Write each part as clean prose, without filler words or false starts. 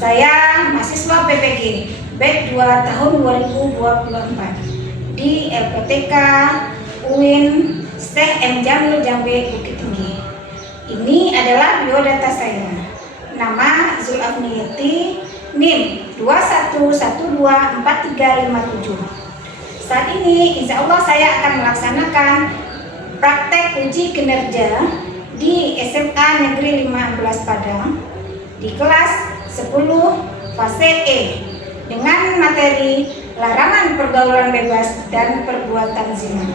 Saya mahasiswa PPG BEK 2 tahun 2024 di LPTK UIN Syekh M. Jamil Jambe Bukit Tinggi. Ini adalah biodata saya. Nama Zulafniyati, NIM 21124357. Saat ini insya Allah saya akan melaksanakan praktek uji kinerja di SMA Negeri 15 Padang di kelas 10 fase E dengan materi larangan pergaulan bebas dan perbuatan zina.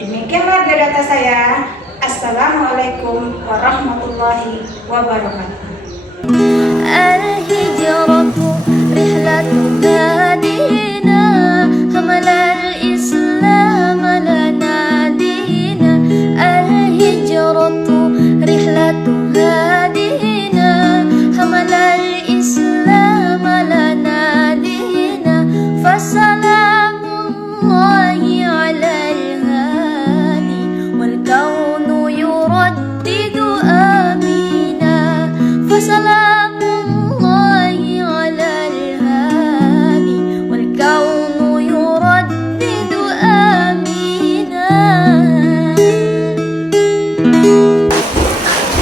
Demikianlah biodata saya. Assalamualaikum warahmatullahi wabarakatuh. Al-hijratu rihlatu hadina hamalal islam lana dina. Al-hijratu rihlatu hadina hamalal islam lana dina. Fasalamullahi alal hadi wal kaunu yuraddidu amina. Fasalamullahi alal hadi wal kaunu yuraddidu amina.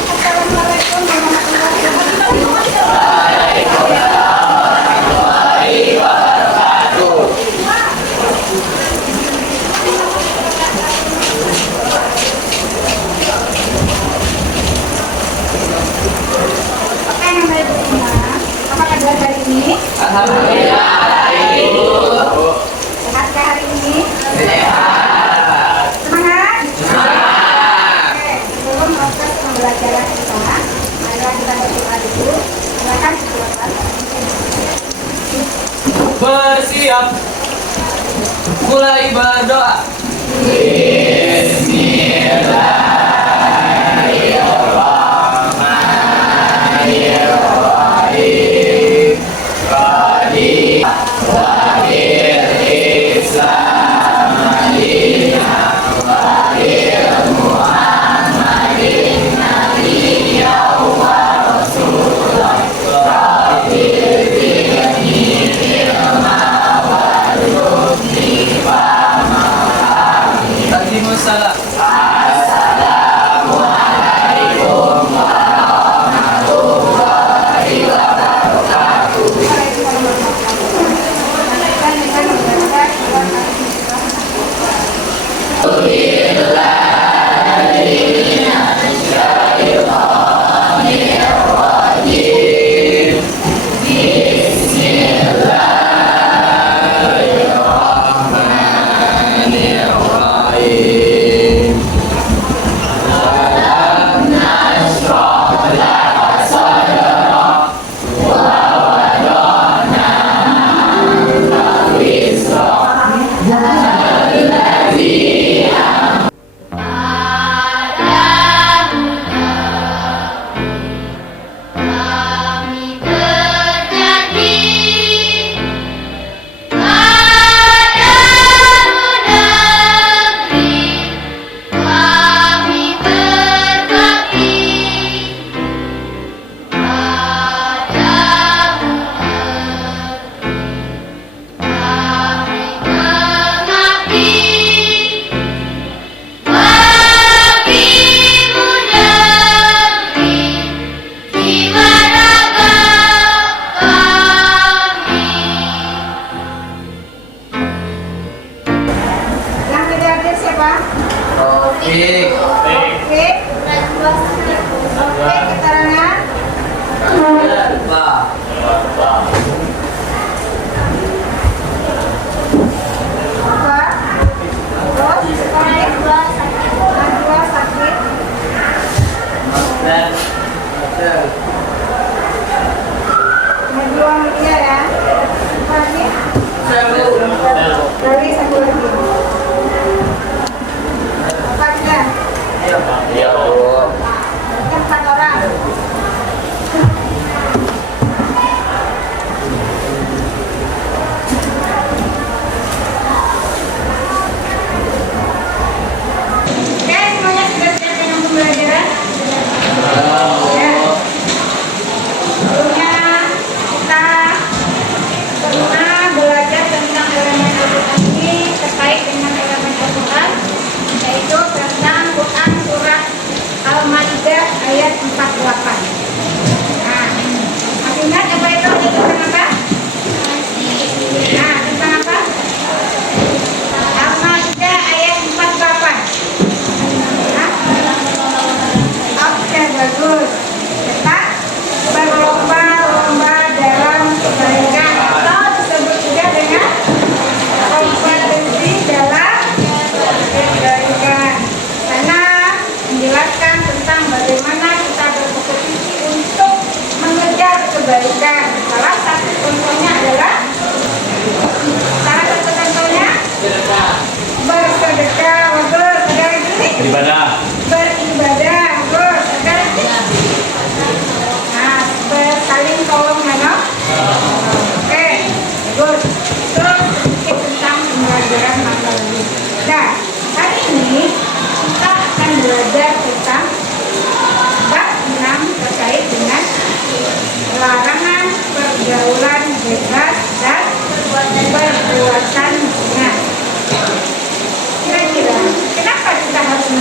Assalamualaikum warahmatullahi Apa kabar hari ini? Alhamdulillah, Ibu. Sehatkah hari ini? Sehat. Semangat? Semangat. Oke, sebelum proses pembelajaran kita, marilah kita berdoa dulu. Silakan silakan. Bersiap. Mulai berdoa. Waalaikumsalam. Taufik. Oke, keterangan. Apa? Terus, Najwa sakit. Najwa mulia ya. Apa lagi? Dari satu lagi. Apa juga? Iya, Bu. Kan 4 orang. Oke, semuanya sudah siap dengan pembelajaran? Ya. Sebelumnya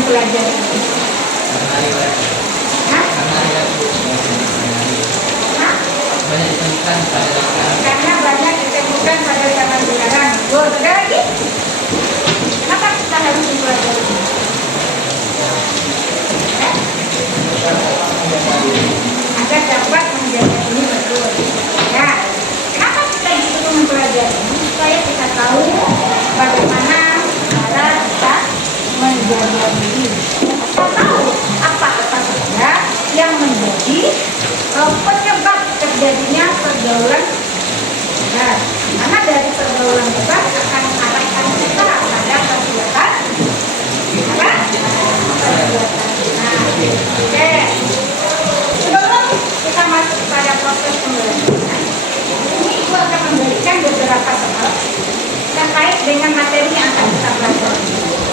mempelajari? Hah? Hah? Banyak ditemukan pada sekarang. Karena banyak ditemukan pada zaman sekarang. Good. Ada lagi? Kenapa kita harus mempelajari? Agar dapat menjaga ini betul. Ya, kenapa kita disuruh mempelajari? Supaya kita tahu bagaimana cara kita menjaga diri. Kita tahu apa-apa saja yang menjadi penyebab terjadinya pergaulan bebas. Karena dari pergaulan bebas akan mengarahkan kita pada perbuatan. Apa? Perbuatan. Nah, oke. Sebelum kita masuk pada proses pembelajaran, ini Ibu akan memberikan beberapa soal terkait dengan materi yang akan kita pelajari.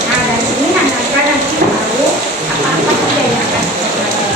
Nah, dari sini Anda nanti tahu apa-apa saja yang akan kita pelajari.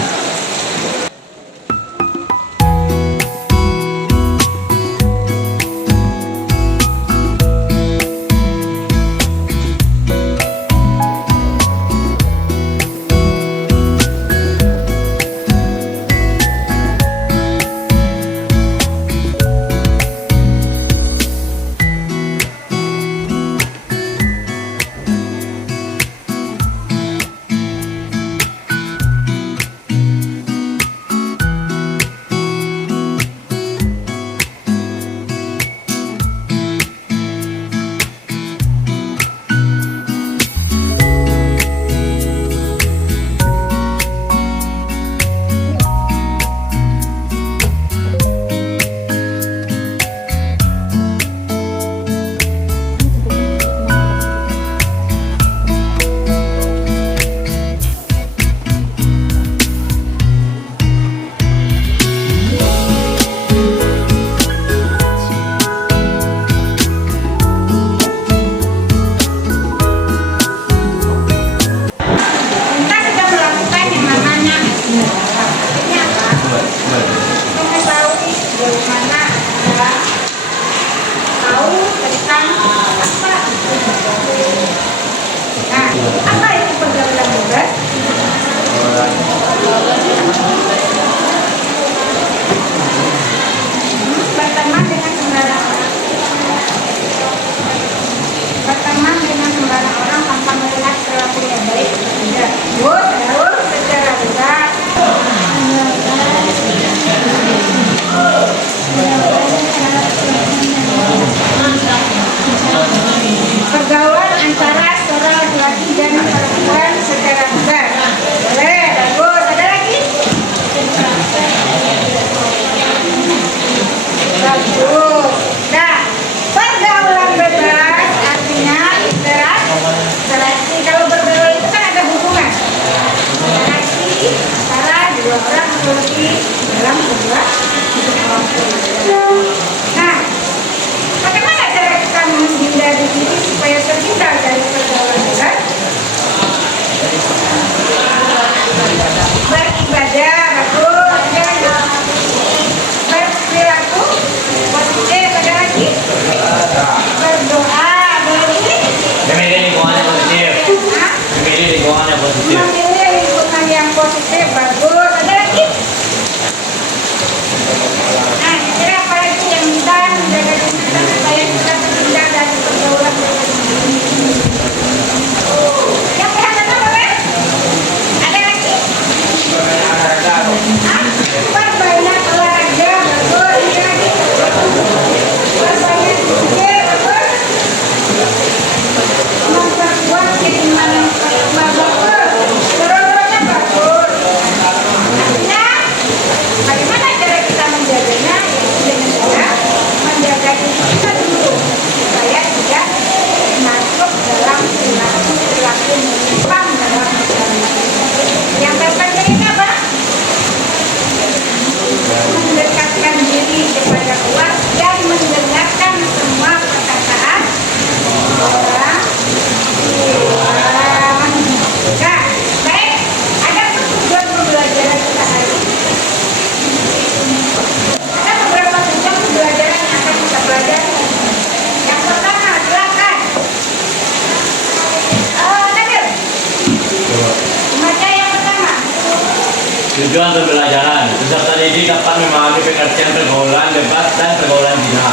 Tujuan pembelajaran, peserta didik dapat memahami pengertian pergaulan bebas dan pergaulan zina.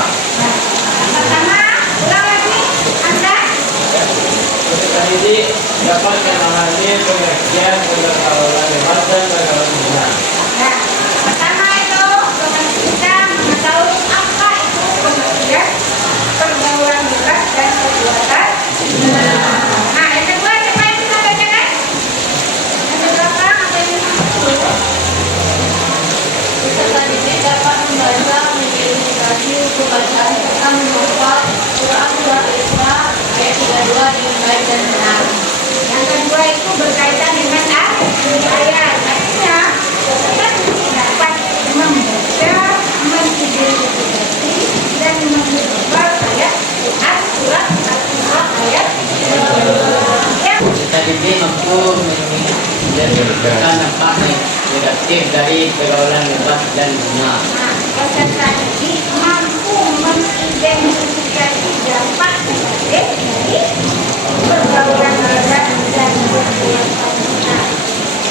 Pertama, ulang lagi. Anda Peserta didik dapat memahami pengertian pergaulan bebas dan pergaulan zina. ya. Pertama itu kita mengetahui apa itu pengertian pergaulan bebas dan perbuatan. Nah, yang kedua coba yang kita bacakan. Yang keberapa? Apa yang Peserta didik dapat membaca, mengidentifikasi bacaan serta menghafal Quran Surat Al-Isra ayat 32 dengan baik dan benar. Yang kedua itu berkaitan dengan ayat. Artinya, peserta didik dapat membaca, mengidentifikasi, dan menghafal ayat Quran surat Al-Isra ayat 32. Yang Peserta didik mampu menidentifikasikan dampak negatif dari pergaulan bebas dan zina. peserta didik mampu mengidentifikasi dampak negatif dari pergaulan bebas dan perbuatan zina.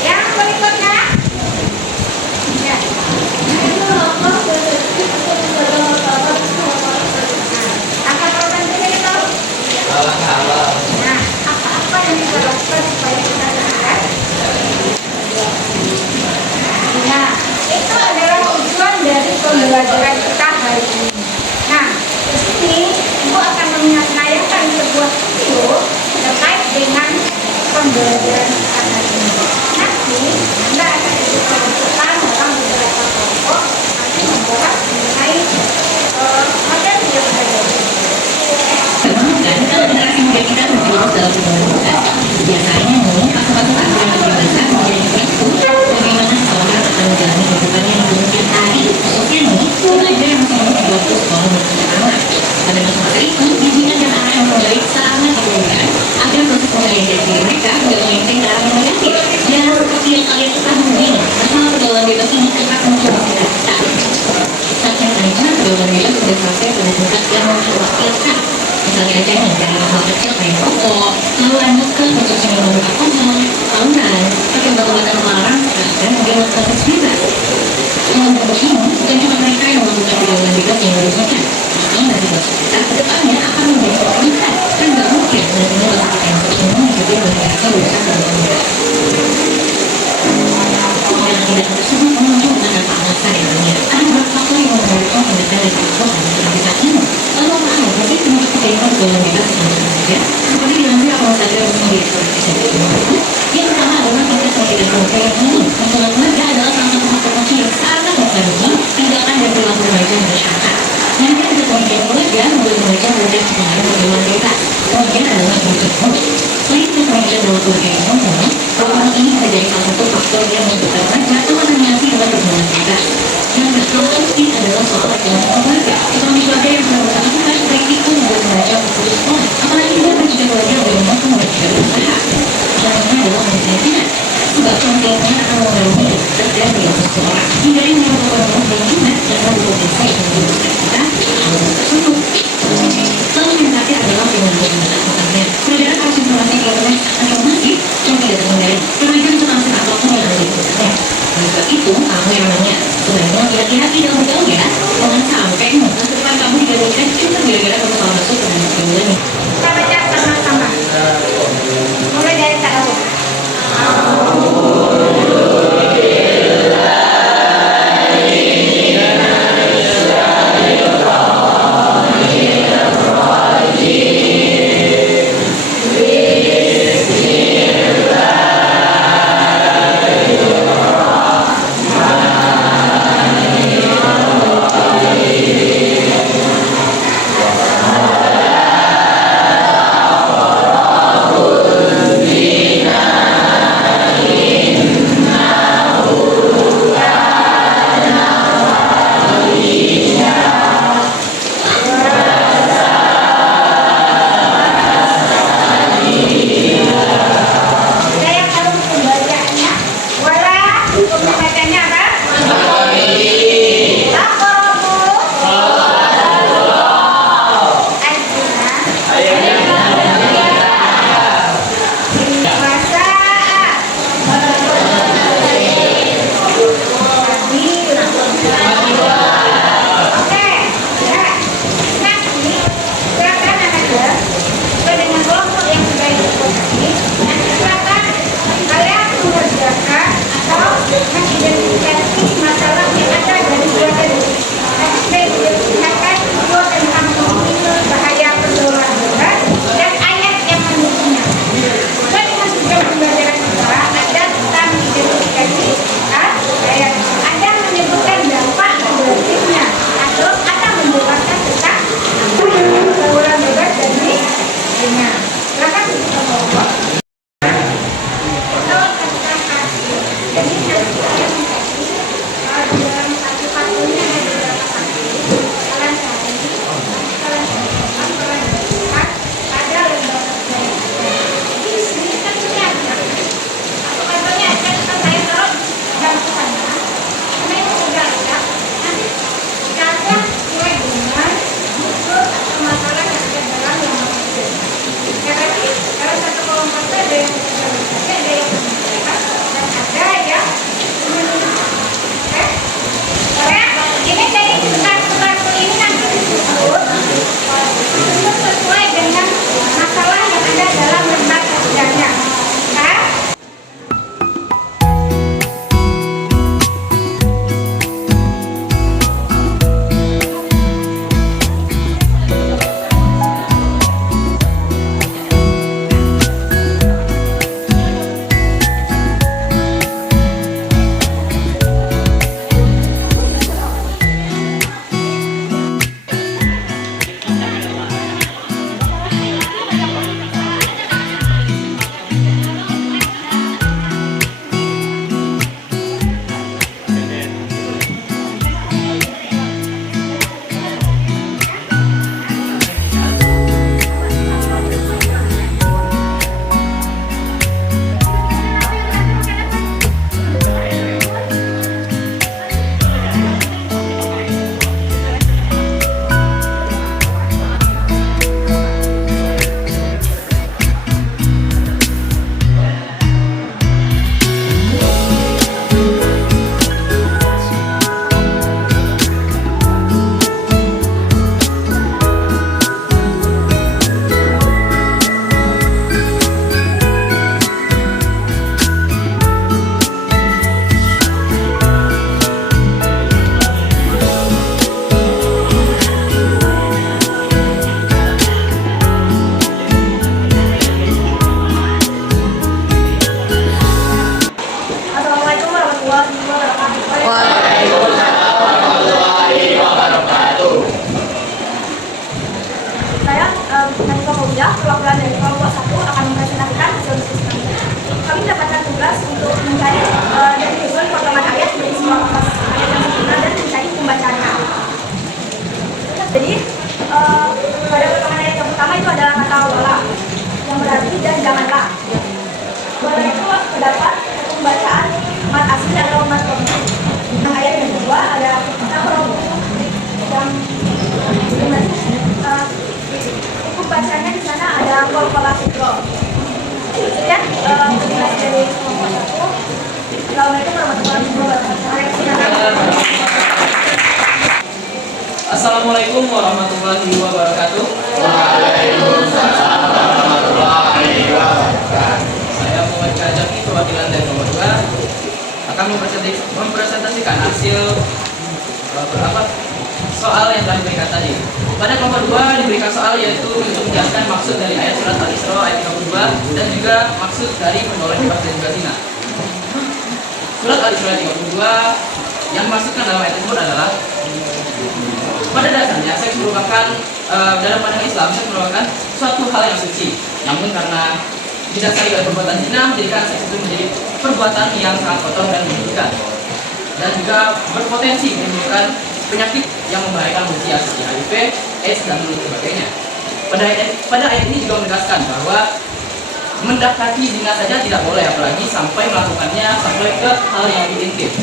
Yang berikutnya, ya. Apa tertentu itu? Salah halal. Nah, apa-apa yang kita lakukan supaya kita taat? Nah, itu adalah tujuan dari pembelajaran kita hari ini. Nah, di sini Ibu akan menayangkan sebuah video terkait dengan pembelajaran kita hari ini. Nanti Anda akan diperlukan dalam beberapa kelompok nanti membahas mengenai materi yang ada. Dan kalau generasi muda kita berjuang dalam pembangunan, biasanya nih fase-fase yang lebih besar menjadi itu bagaimana seseorang akan menjalani kehidupan yang mungkin hari, khususnya nih pelajar yang masih umur 20 sekolah menengah anak. Pada masa-masa itu, bimbingan dan arah yang baik sangat diperlukan agar proses pengendalian diri mereka tidak melenceng ke arah yang negatif. Dan seperti yang kalian ketahui, masalah pergaulan bebas ini sangat mencurigakan kita. Saking aja pergaulan bebas sudah sampai pada tingkat yang mengkhawatirkan. Misalnya aja nih dari hal kecil kayak rokok, lalu lanjut ke konsumsi minuman beralkohol, tawuran, pakai obat-obatan terlarang, dan juga melakukan seks bebas. Yang begini bukan cuma mereka yang melakukan pergaulan bebas yang merugikan, tapi nanti bangsa kita kedepannya akan menjadi korban. Kan nggak mungkin nantinya bangsa kita yang sesungguhnya juga mereka berusaha pergaulan bebas. Yang tidak tersebut menunjukkan dampak besar yang lainnya. Ada beberapa faktor yang mempengaruhi tindakan dan perbuatan yang saat ini. Lalu apa sih penyebab kejadian pergaulan bebas yang saja? Seperti dilansir akun Instagram resmi Direktur Eksekutif itu, yang pertama adalah tingkat ketidakpercayaan yang tinggi. Masalah keluarga adalah salah satu faktor kunci yang sangat mempengaruhi tindakan dan perilaku remaja dan masyarakat. Nanti ada kemudian keluarga membuat remaja mudah terpengaruh pergaulan bebas. Kemudian adalah berikutnya. Selain kemudian dalam keluarga yang mumpuni, bahwa ini bisa jadi salah satu faktor yang menyebabkan remaja terkontaminasi dengan pergaulan bebas. Yang betul penting adalah soal laki-laki keluarga. Ekonomi keluarga yang perlu kita lakukan berisiko membuat remaja putus sekolah. Apalagi dia juga keluarga yang belum mampu memiliki usaha. Yang ini adalah kondisi lingkungan. Sebab kondisi lingkungan akan mempengaruhi identitas dan perilaku seseorang. Hindari menyebabkan orang lingkungan yang berpotensi untuk merugikan kita hal tersebut. Lalu yang terakhir adalah perilaku internet. Peredaran arus informasi internet atau masif yang tidak terkendali. Remaja bisa mengakses apapun yang ada di internet. Oleh sebab itu, kamu yang nanya, sebenarnya kira-kira tidak bergaul ya, jangan sampai janganlah. Boleh itu terdapat pembacaan mat asli atau mat komisi. Yang ayat yang kedua ada hukum bacanya di sana ada kolkola sutro. Sekian penjelasan dari kelompok satu. Assalamualaikum warahmatullahi wabarakatuh. Assalamualaikum warahmatullahi wabarakatuh. Waalaikumsalam warahmatullahi wabarakatuh. Saya Muhammad Kajaki, perwakilan dari nomor 2 akan mempresentasikan hasil soal yang telah diberikan tadi. Pada kelompok 2 diberikan soal yaitu untuk menjelaskan maksud dari ayat surat Al-Isra ayat 32 dan juga maksud dari pergaulan bebas dan juga zina. Surat Al-Isra ayat 32 yang dimaksudkan dalam ayat tersebut adalah pada dasarnya seks merupakan dalam pandangan Islam seks merupakan suatu hal yang suci. Namun karena didasari oleh perbuatan zina, menjadikan seks itu menjadi perbuatan yang sangat kotor dan menyedihkan, dan juga berpotensi menimbulkan penyakit yang membahayakan manusia seperti HIV, AIDS, dan sebagainya. Pada ayat ini juga menegaskan bahwa mendekati zina saja tidak boleh, apalagi sampai melakukannya sampai ke hal yang lebih intim.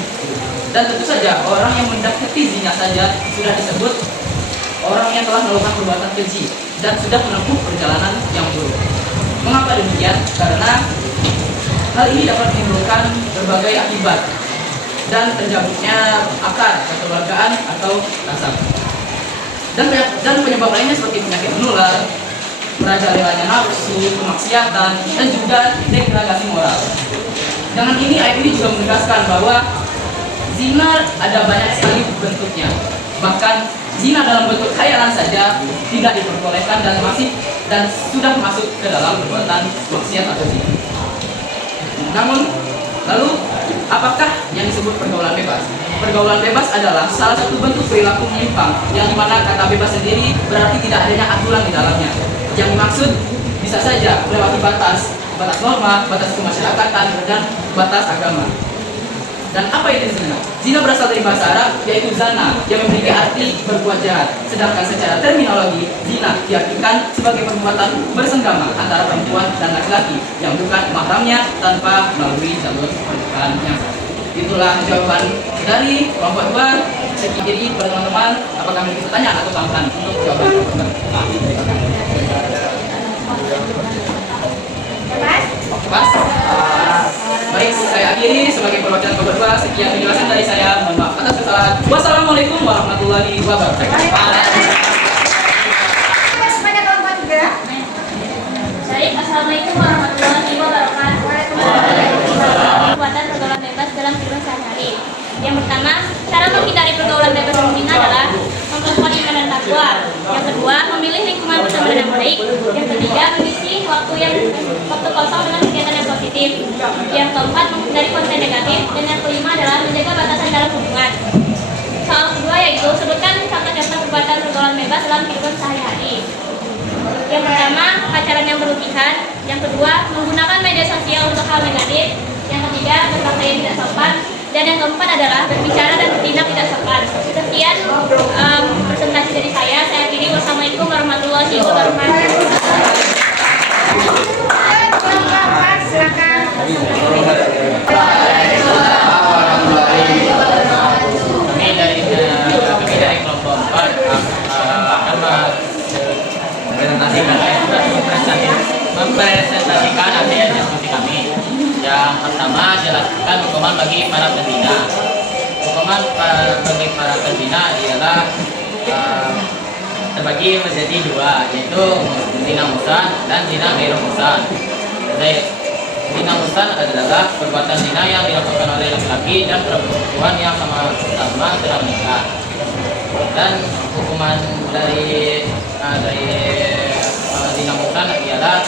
Dan tentu saja orang yang mendekati zina saja sudah disebut orang yang telah melakukan perbuatan keji dan sudah menempuh perjalanan yang buruk. Mengapa demikian? Karena hal ini dapat menimbulkan berbagai akibat dan terjabutnya akar kekeluargaan atau nasab. Dan penyebab lainnya seperti penyakit menular, merajalelanya nafsu, kemaksiatan, dan juga degradasi moral. Dengan ini ayat ini juga menegaskan bahwa zina ada banyak sekali bentuknya. Bahkan zina dalam bentuk khayalan saja tidak diperbolehkan dan sudah masuk ke dalam perbuatan maksiat atau zina. Namun, lalu apakah yang disebut pergaulan bebas? Pergaulan bebas adalah salah satu bentuk perilaku menyimpang yang dimana kata bebas sendiri berarti tidak adanya aturan di dalamnya. Yang dimaksud bisa saja melewati batas norma, batas kemasyarakatan, dan batas agama. Dan apa itu zina? Zina berasal dari bahasa Arab yaitu zana yang memiliki arti berbuat jahat. Sedangkan secara terminologi, zina diartikan sebagai perbuatan bersenggama antara perempuan dan laki-laki yang bukan mahramnya tanpa melalui jalur pernikahan yang sah. Itulah jawaban dari kelompok 2. Jadi pada teman-teman, apakah memiliki pertanyaan atau tambahan untuk jawaban kelompok 2? Pas? Baik, saya akhiri sebagai perwakilan kelompok 2. Sekian penjelasan dari saya. Mohon maaf atas kesalahan. Wassalamualaikum warahmatullahi wabarakatuh. Sebanyak kelompok 3. Baik, assalamualaikum warahmatullahi wabarakatuh. Perbuatan pergaulan bebas dalam kehidupan sehari-hari. Yang pertama, cara menghindari pergaulan bebas dan zina adalah memperkuat iman dan takwa. Yang kedua, memilih lingkungan pertemanan yang baik. Yang ketiga, mengisi waktu kosong dengan kegiatan yang positif. Yang keempat, menghindari konten negatif. Dan yang kelima adalah menjaga batasan dalam hubungan. Soal kedua yaitu sebutkan contoh-contoh perbuatan pergaulan bebas dalam kehidupan sehari-hari. Yang pertama, pacaran yang berlebihan. Yang kedua, menggunakan media sosial untuk hal negatif. Yang ketiga, berpakaian tidak sopan. Dan yang keempat adalah berbicara dan bertindak tidak sopan. Sekian presentasi dari saya. Saya akhiri. Wassalamualaikum warahmatullahi wabarakatuh. Silakan. Kami dari kelompok 4 akan mempresentasikan hasil diskusi kami. Yang pertama, jelaskan hukuman bagi para penzina. Hukuman bagi para penzina ialah terbagi menjadi dua, yaitu zina muhsan dan zina ghairu muhsan. Zina muhsan adalah perbuatan zina yang dilakukan oleh laki-laki dan perempuan yang sama-sama telah menikah. Dan hukuman dari zina muhsan ialah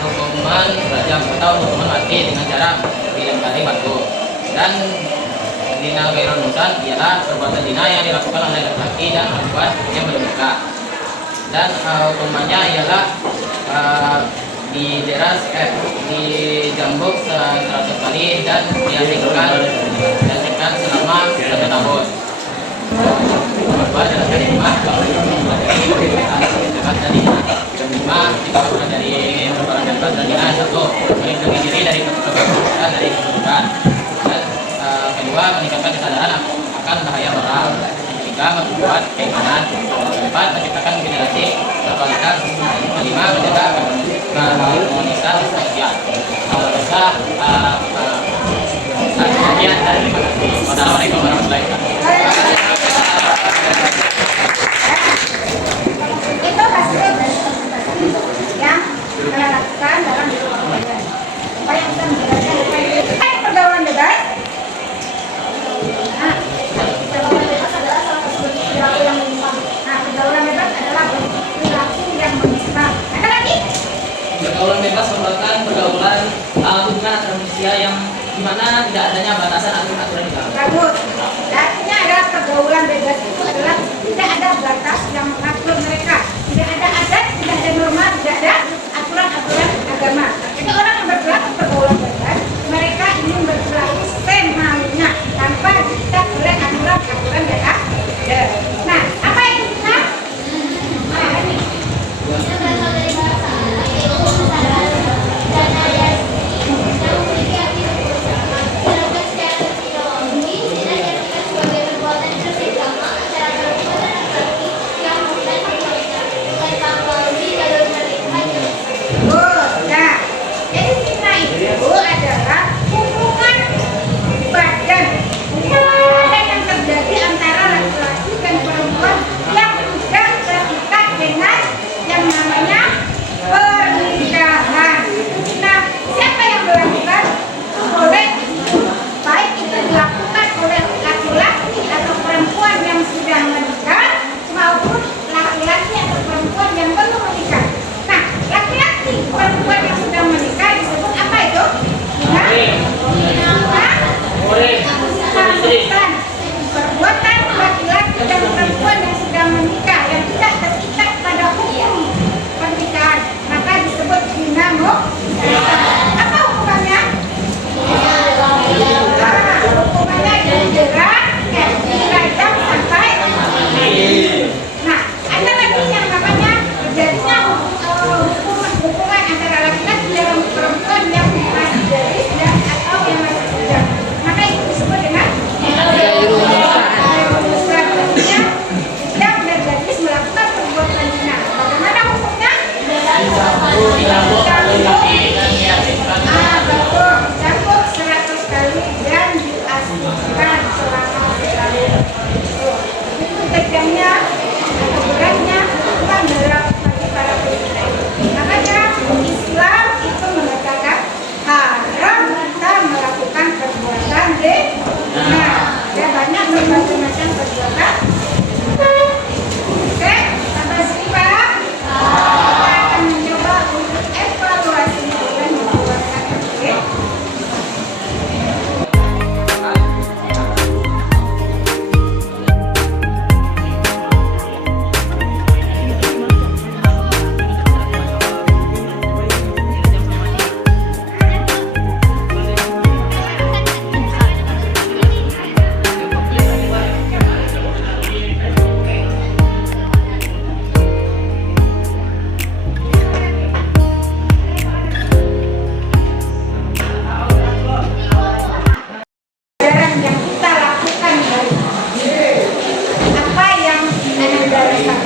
hukuman rajam atau hukuman mati dengan cara dilempari batu. Dan zina ghairu muhsan ialah perbuatan zina yang dilakukan oleh laki-laki dan perempuan yang belum menikah. Dan hukumannya ialah dijambuk 100 kali dan diasingkan selama 1 tahun. Kedua adalah kalimah dari perbuatan bebas dan zina. Kelima, jika bukan dari perbuatan bebas perbuatan zina. Satu, melindungi diri dari keburukan dari keburukan. Dan kedua, meningkatkan kesadaran akan bahaya moral. Ketiga, membuat keimanan. Keempat, menciptakan generasi berkualitas. Kelima, menjaga keharmonisan sosial. Sekian dan terima kasih. Wassalamualaikum warahmatullahi wabarakatuh. Itu hasil dari konsultasi yang kita lakukan dalam pergaulan. Supaya kita menjelaskan pergaulan bebas. Nah, pergaulan bebas adalah salah satu perilaku yang menyimpang. Nah, pergaulan bebas adalah perilaku yang menyimpang. Ada lagi? Pergaulan bebas merupakan pergaulan hubungan antara manusia yang dimana tidak adanya batasan aturan di dalam. Bagus. Artinya adalah pergaulan bebas itu adalah tidak ada batas yang mengatur mereka. Tidak ada adat, tidak ada norma, tidak ada aturan-aturan agama. Jadi orang yang berperilaku pergaulan bebas, mereka ingin berperilaku semaunya tanpa diikat oleh aturan-aturan yang ada. Nah, apa yang kita? Nah, ini. Nah, jadi fitnah itu adalah hubungan badan yang terjadi antara laki-laki dan perempuan yang sudah terikat dengan yang namanya pernikahan. Nah, siapa yang melakukan? Boleh baik itu dilakukan oleh laki-laki atau perempuan yang sudah menikah maupun laki-laki atau perempuan yang belum menikah. Nah, laki-laki perempuan yang sudah menikah disebut apa itu? Melakukan perbuatan laki-laki dan perempuan yang sudah menikah yang tidak terikat pada hukum pernikahan, maka disebut zina. Apa hukumannya? Hukumannya dijerat, dirajam sampai. Nah, ada lagi yang namanya terjadinya hubungan antara laki-laki dan perempuan yang masih gadis dan atau yang masih muda. Maka itu disebut dengan yang dan gadis melakukan perbuatan zina. Bagaimana hukumnya? Betul, campur 100 kali dan diasingkan selama sekali. Itu kejamnya atau beratnya hukuman berat bagi para pemimpin. Makanya Islam itu mengatakan haram kita melakukan perbuatan zina. Ya, banyak macam-macam perbuatan. Oke, sampai sini Pak. Kita akan mencoba untuk evaluasi dan membuatkan. Oke. Yang kita lakukan dari apa yang Anda rasakan?